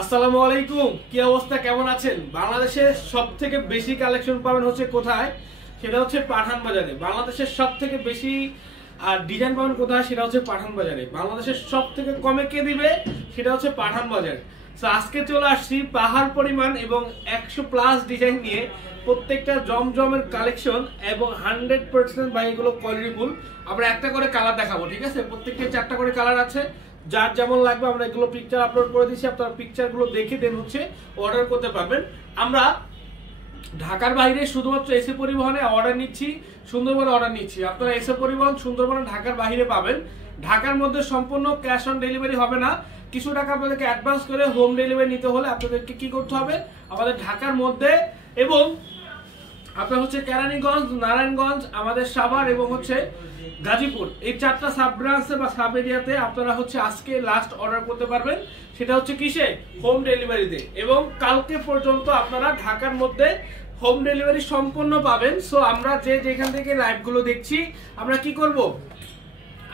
আসসালামু আলাইকুম, কি অবস্থা, কেমন আছেন? বাংলাদেশে সবথেকে বেশি কালেকশন পাবেন হচ্ছে কোথায়? সেটা হচ্ছে পাঠান বাজারে। বাংলাদেশের সবথেকে বেশি আর ডিজাইন পাবেন কোথায়? সেটা হচ্ছে পাঠান বাজারে। বাংলাদেশের সবথেকে কমে কে দিবে? সেটা হচ্ছে পাঠান বাজারে। তো আজকে চলে আসছি পাহাড় পরিমাণ এবং 100+ ডিজাইন নিয়ে, প্রত্যেকটা জমজমের কালেকশন এবং 100% বাই এগুলো কোয়ালিটিফুল। আমরা একটা করে কালার দেখাবো, ঠিক আছে? প্রত্যেকটা 4টা করে কালার আছে, যার যেমন লাগবে আমরা এগুলো পিকচার আপলোড করে দিচ্ছি। আপনারা পিকচারগুলো দেখে দেন হচ্ছে অর্ডার করতে পারবেন। আমরা ঢাকার বাইরে শুধুমাত্র এসে পরিবহনে অর্ডার নিচ্ছি, সুন্দরবনে অর্ডার নিচ্ছি। আপনারা এসে পরিবহন সুন্দরবনে ঢাকার বাইরে পাবেন। ঢাকার মধ্যে সম্পূর্ণ ক্যাশ অন ডেলিভারি হবে না, কিছু টাকা আপনাদেরকে অ্যাডভান্স করে হোম ডেলিভারি নিতে হলে আপনাদেরকে কি করতে হবে? আমাদের ঢাকার মধ্যে এবং আপনার হচ্ছে কেরানীগঞ্জ, নারায়ণগঞ্জ, আমাদের সাভার এবং হচ্ছে গাজীপুর, এই 4টা সাব ব্রাঞ্চে বা সাব এরিয়াতে আপনারা হচ্ছে আজকে লাস্ট অর্ডার করতে পারবেন। সেটা হচ্ছে কিসে? হোম ডেলিভারিতে। এবং কালকে পর্যন্ত আপনারা ঢাকার মধ্যে হোম ডেলিভারি সম্পূর্ণ পাবেন। সো আমরা যে যেখান থেকে লাইভগুলো দেখছি, আমরা কি করব?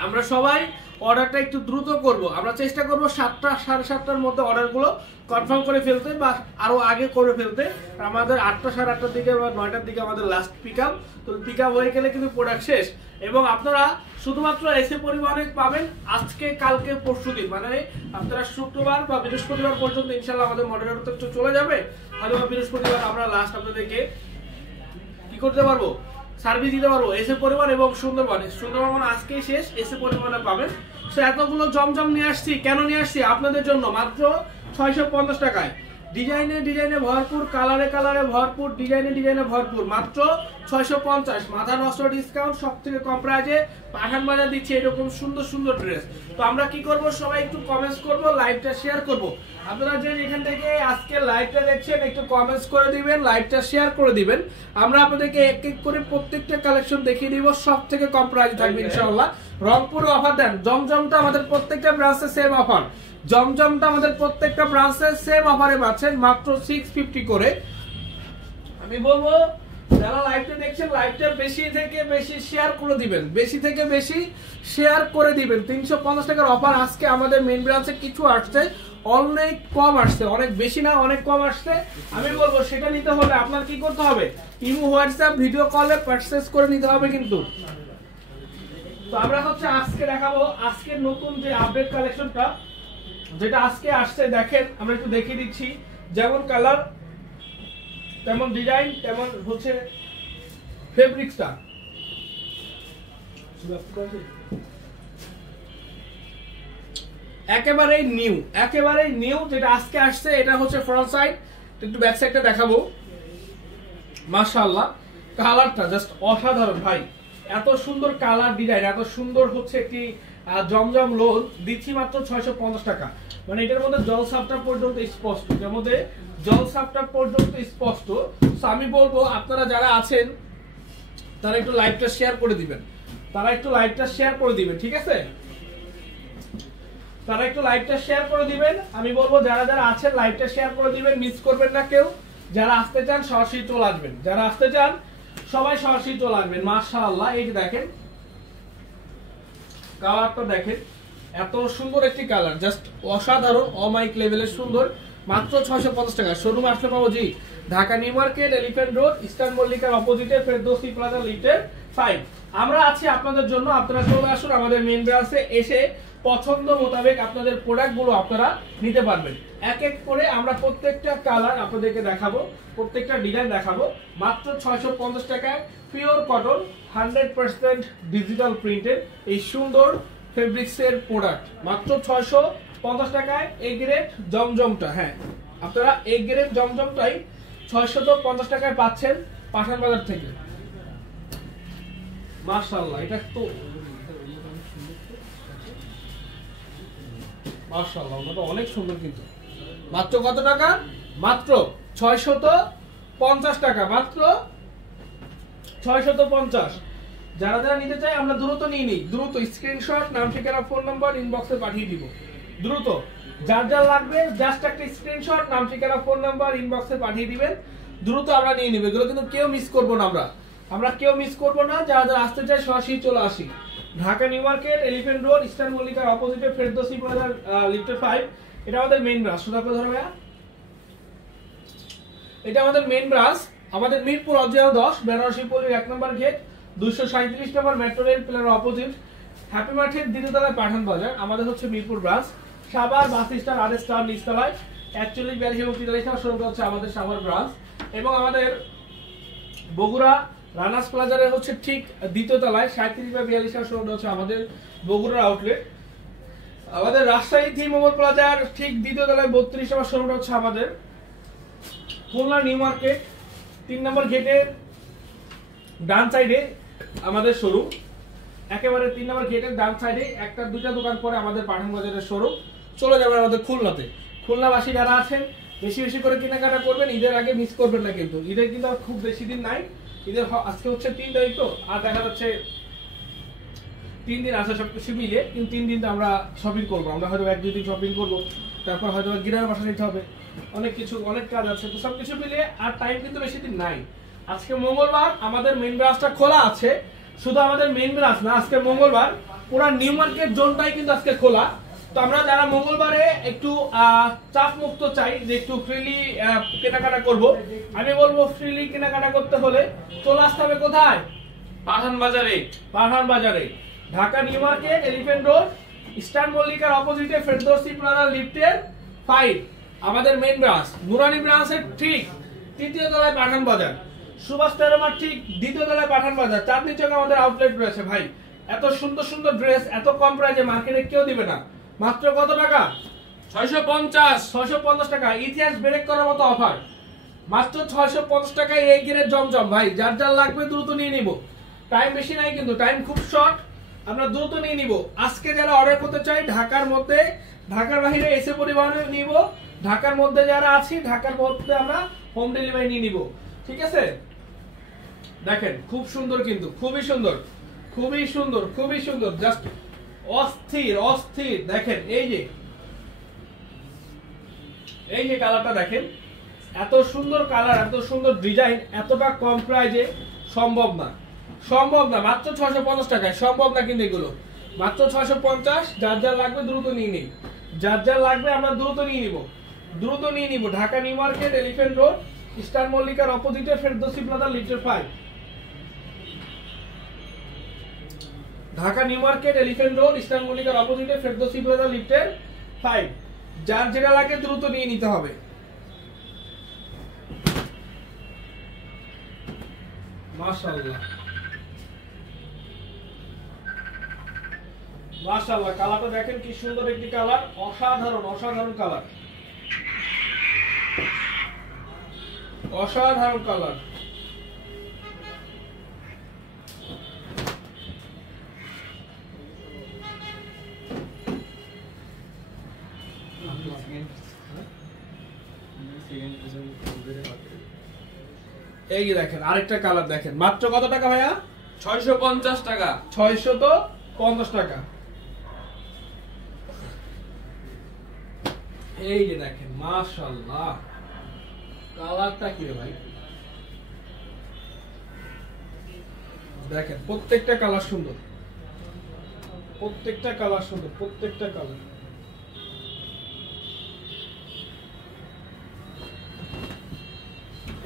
আমরা সবাই অর্ডারটা একটু দ্রুত করব। আমরা চেষ্টা করব 7টা 7:30টার মধ্যে অর্ডারগুলো কনফার্ম করে ফেলতে বা আরো আগে করে ফেলতে। আমাদের 8টা 8:30টার দিকে বা 9টার দিকে আমাদের লাস্ট পিকআপ। তো পিকআপ হয়ে গেলে কিন্তু প্রোডাক্ট শেষ। এবং আপনারা শুধুমাত্র এসে পরিবহনে পাবেন আজকে, কালকে, পরশুদিন, মানে আপনারা শুক্রবার বা বৃহস্পতিবার পর্যন্ত ইনশাআল্লাহ আমাদের মডেলের তো একটু চলে যাবে। হয়তো বৃহস্পতিবার আমরা লাস্ট আপনাদেরকে কি করতে পারবো? সার্ভিস দিতে পারবো এসে পরিবহন এবং সুন্দরবনে। সুন্দরবন আজকেই শেষ, এসে পরিবহনে পাবেন। সো এতগুলো জমজম নিয়ে আসছি, কেন নিয়ে আসছি? আপনাদের জন্য মাত্র 650 টাকায়। ডিজাইনে ডিজাইনে ভরপুর, কালারে কালারে ভরপুর, ডিজাইনে ডিজাইনে ভরপুর, মাত্র 650। মাথা নষ্ট ডিসকাউন্ট, সব থেকে কম প্রাইজে পাঠান বাজার দিচ্ছে এরকম সুন্দর সুন্দর ড্রেস। তো আমরা কি করব? সবাই একটু কমেন্টস করব, লাইভটা শেয়ার করব। আপনারা যে এখান থেকে আজকে লাইভটা দেখছেন একটু কমেন্টস করে দিবেন, লাইভটা শেয়ার করে দিবেন। আমরা আপনাদেরকে এক এক করে প্রত্যেকটা কালেকশন দেখিয়ে দিব, সব থেকে কম প্রাইজে থাকবে ইনশাআল্লাহ। রংপুরে অফার দেন, জমজমটা আমাদের প্রত্যেকটা ব্রাঞ্চে সেম অফার। জমজমটা আমাদের প্রত্যেকটা ব্রাঞ্চে সেম অফারে পাচ্ছেন, মাত্র 650 করে। আমি বলবো যারা লাইভটা দেখছেন, লাইভটা বেশি থেকে বেশি শেয়ার করে দিবেন, বেশি থেকে বেশি শেয়ার করে দিবেন। 350 টাকার অফার আজকে আমাদের মেইন ব্রাঞ্চে কিছু আসছে, অনেক কম আসছে, অনেক বেশি না, অনেক কম আসছে। আমি বলবো সেটা নিতে হলে আপনার কি করতে হবে? ইমো, হোয়াটসঅ্যাপ, ভিডিও কলে পারচেজ করে নিতে হবে কিন্তু। তো আমরা হচ্ছে আজকে দেখাবো আজকের নতুন যে আপডেট কালেকশনটা, যেটা আজকে আসছে। দেখেন আমরা একটু দেখিয়ে দিচ্ছি, যেমন কালার তেমন ডিজাইন তেমন হচ্ছে ফেব্রিক্সটা। একেবারেই নিউ, একেবারেই নিউ যেটা আজকে আসছে। এটা হচ্ছে ফ্রন্ট সাইড, একটু ব্যাক সাইডটা দেখাবো। মাশাআল্লাহ, কালারটা জাস্ট অসাধারণ ভাই। এত সুন্দর কালার ডিজাইন, এত সুন্দর হচ্ছে একটি জমজম লোন দিচ্ছি মাত্র 650 টাকা। মানে এটার মধ্যে জল সাপটা পর্যন্ত স্পষ্ট, এর মধ্যে জল সাপটা পর্যন্ত স্পষ্ট। আমি বলবো আপনারা যারা আছেন তারা একটু লাইভটা শেয়ার করে দিবেন, তারা একটু লাইভটা শেয়ার করে দিবেন, ঠিক আছে? তারা একটু লাইভটা শেয়ার করে দিবেন। আমি বলবো যারা যারা আছেন লাইভটা শেয়ার করে দিবেন, মিস করবেন না কেউ। যারা আসতে চান সরাসরি চলে আসবেন, যারা আসতে চান সবাই সরাসরি চলে আসবেন। মাশাআল্লাহ, এই যে দেখেন কালারটা, দেখেন এত সুন্দর একটি কালার, জাস্ট অসাধারণ, অমাইক লেভেলের সুন্দর। মাত্র 650 টাকা। শোরুম আসতে পাবো জি Dhaka New Market, Elephant Road, Eastern মল্লিকার অপোজিটে, ফেরদৌসি প্লাজা, লিফটের 5। আমরা আছি আপনাদের জন্য, আপনারা চলে আসুন আমাদের মেইন ব্রাঞ্চে, এসে পছন্দ মোতাবেক আপনাদের প্রোডাক্টগুলো আপনারা নিতে পারবেন। এক এক করে আমরা প্রত্যেকটা কালার আপনাদেরকে দেখাবো, প্রত্যেকটা ডিজাইন দেখাবো। মাত্র 650 টাকায় পিওর কটন 100% ডিজিটাল প্রিন্টের এই সুন্দর ফেব্রিক্সের প্রোডাক্ট, মাত্র 650 টাকায়। এই গ্রেড জমজমটা, হ্যাঁ আপনারা এই গ্রেড জমজমটাই 650 টাকায় পাচ্ছেন পাঠান বাজার থেকে। মাশাআল্লাহ, এটা তো মাশাআল্লাহ, ওটা অনেক সুন্দর কিন্তু। মাত্র কত টাকা? মাত্র 650 টাকা, মাত্র 650। যারা যারা নিতে চাই আমরা দ্রুত নিয়ে নিই, দ্রুত স্ক্রিনশট, নাম, ঠিকানা, ফোন নাম্বার ইনবক্সে পাঠিয়ে দিব দ্রুত। যার যার লাগবে জাস্ট একটা স্ক্রিনশট, নাম, ঠিকানা, ফোন নাম্বার ইনবক্সে পাঠিয়ে দিবেন, দ্রুত আমরা নিয়ে নিব। এগুলো কিন্তু কেউ মিস করবো না, আমরা কেউ মিস করবো না। যারা যারা আসতে চাই সরাসরি চলে আসি। Dhaka New Market, Elephant Road, Eastern মল্লিকার অপোজিটে ফেরদৌসি প্লাজার লিফটের 5। এটা আমাদের মেইন ব্রাঞ্চ। সুদা করে ধরো ভাইয়া। এটা আমাদের মেইন ব্রাঞ্চ, আমাদের মিরপুর অজিয়া 10 বেনারসি পল্লীর 1 নম্বর গেট 237 নম্বর মেট্রো রেল প্লাজার অপোজিট হ্যাপি মার্কেট দ্বিতীয় তলায় পাঠান বাজার। আমাদের হচ্ছে Mirpur branch. Savar bus star আর স্টার নিচতলায় 41 42 এবং 43 নম্বর শোরুম হচ্ছে আমাদের সাভার ব্রাঞ্চ। এবং আমাদের বগুড়া রানার্স প্লাজারে হচ্ছে ঠিক দ্বিতীয় তলায় 37 বা 42 নম্বর শোরুম হচ্ছে আমাদের বগুড়ার আউটলেট। আমাদের রাজশাহী থ্রি মোবাইল প্লাজার ঠিক দ্বিতীয় তলায় 32 নম্বর শোরুম হচ্ছে আমাদের খুলনা নিউ মার্কেট 3 নম্বর গেটের ডান সাইডে আমাদের শোরুম। একেবারে 3 নম্বর গেটের ডান সাইডে একটা দুইটা দোকান পরে আমাদের পাঠান বাজারের শোরুম। চলে যাবেন আমাদের খুলনাতে। খুলনাবাসী যারা আছেন বেশি বেশি করে কেনাকাটা করবেন, ঈদের আগে মিস করবেন না কিন্তু। ঈদের কিন্তু আর খুব বেশি দিন নাই। ঈদের আজকে হচ্ছে 3 তারিখ, তো আর দেখা যাচ্ছে 3 দিন আছে সবকিছু মিলিয়ে, কিন্তু 3 দিন তো আমরা শপিং করবো। আমরা হয়তো 1-2 দিন শপিং করবো, তারপর হয়তো গিরার বাসা নিতে হবে, অনেক কিছু অনেক কাজ আছে, তো সবকিছু মিলিয়ে আর টাইম কিন্তু বেশি দিন নাই। আজকে মঙ্গলবার, আমাদের মেইন ব্রাঞ্চটা খোলা আছে। শুধু আমাদের মেইন ব্রাঞ্চ না, আজকে মঙ্গলবার পুরো নিউ মার্কেট জোনটাই কিন্তু আজকে খোলা। তো আমরা যারা মঙ্গলবারে একটু চাপ মুক্ত চাই, যে একটু ফ্রিলি কেনাকাটা করব, আমি বলবো ফ্রিলি কেনাকাটা করতে হলে চলে আসতে হবে কোথায়? পাঠান বাজারে। পাঠান বাজারে, Dhaka New Market, Elephant Road, Eastern মল্লিকার অপোজিটে ফেরদৌসি প্লাজা লিফটের 5 আমাদের মেইন ব্রাঞ্চ। নুরানি ব্রাঞ্চের ঠিক তৃতীয় তলায় পাঠান বাজার, সুভাষ তেরোমার ঠিক দ্বিতীয় তলায় পাঠান বাজার। চাঁদনি চকে আমাদের আউটলেট রয়েছে। ভাই এত সুন্দর সুন্দর ড্রেস এত কম প্রাইসে মার্কেটে কেউ দিবে না। মাত্র কত টাকা? 650 টাকা। ইতিহাস ব্রেক করার মতো অফার। মাত্র 650 টাকায় এই গিরের জমজম। ভাই যার যার লাগবে দ্রুত নিয়ে নিব, টাইম বেশি নাই কিন্তু, টাইম খুব শর্ট, আমরা দ্রুত নিয়ে নিব। আজকে যারা অর্ডার করতে চাই ঢাকার মধ্যে, ঢাকার বাইরে এসে পরিবহনে নিব, ঢাকার মধ্যে যারা আছি ঢাকার মধ্যে আমরা হোম ডেলিভারি নিয়ে নিব, ঠিক আছে? দেখেন খুব সুন্দর কিন্তু, খুবই সুন্দর, খুবই সুন্দর, খুবই সুন্দর, জাস্ট অস্থির অস্থির। দেখেন এই যে কালারটা দেখেন, এত সুন্দর কালার, এত সুন্দর ডিজাইন, এতটা কম প্রাইসে সম্ভব না, সম্ভব না। মাত্র 650 টাকায় সম্ভব না কিন্তু এগুলো, মাত্র 650। যার যার লাগবে দ্রুত নিয়ে নিন, যার যার লাগবে আমরা দ্রুত নিয়ে নিব, দ্রুত নিয়ে নিব। Dhaka New Market, Elephant Road, Eastern মল্লিকার অপোজিটে ফেরদৌসি প্লাজা লিফটের 5। Dhaka New Market, Elephant Road, Eastern মল্লিকার অপোজিটে ফেরদৌসি প্লাজা লিফটের 5। যার যেটা লাগে দ্রুত নিয়ে নিতে হবে। মাশাআল্লাহ মাশাআল্লাহ, কালারটা দেখেন কি সুন্দর একটি কালার, অসাধারণ অসাধারণ কালার, অসাধারণ কালার। এই দেখেন আরেকটা কালার দেখেন, মাত্র কত টাকা ভাইয়া? 650 টাকা। 650 টাকা। এই যে দেখেন মাশাআল্লাহ, কালারটা কি ভাই, দেখেন প্রত্যেকটা কালার সুন্দর, প্রত্যেকটা কালার সুন্দর, প্রত্যেকটা কালার।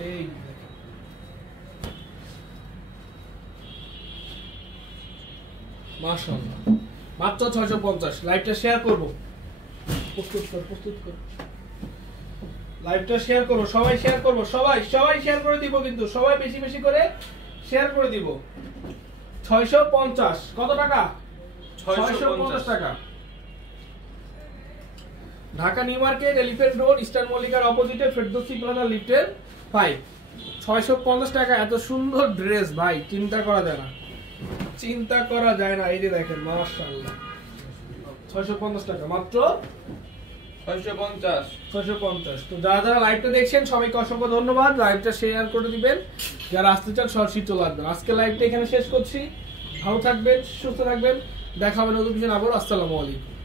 এই মাশাআল্লাহ, মাত্র 650। লাইভটা শেয়ার করব, প্রস্তুত কর লাইভটা শেয়ার করব, সবাই শেয়ার করব, সবাই শেয়ার করে দিব কিন্তু, সবাই বেশি বেশি করে শেয়ার করে দিব। 650 কত টাকা? 650 টাকা। Dhaka New Market, Elephant Road, Eastern মল্লিকার অপোজিটে ফেরদৌসি প্লাজা লিফটের 5। 650 টাকা এত সুন্দর ড্রেস ভাই, চিন্তা করা যায় না, চিন্তা করা যায় না। এই যে দেখেন মাশাআল্লাহ, 650 টাকা মাত্র, 650। তো যারা যারা লাইভটা দেখছেন সবাইকে অসংখ্য ধন্যবাদ। লাইভটা শেয়ার করে দিবেন, যারা আসতে চান সরাসরি চলে আসবেন। আজকে লাইভটা এখানে শেষ করছি, ভালো থাকবেন, সুস্থ থাকবেন, দেখা হবে নতুন কিছু আবার। আসসালামু আলাইকুম।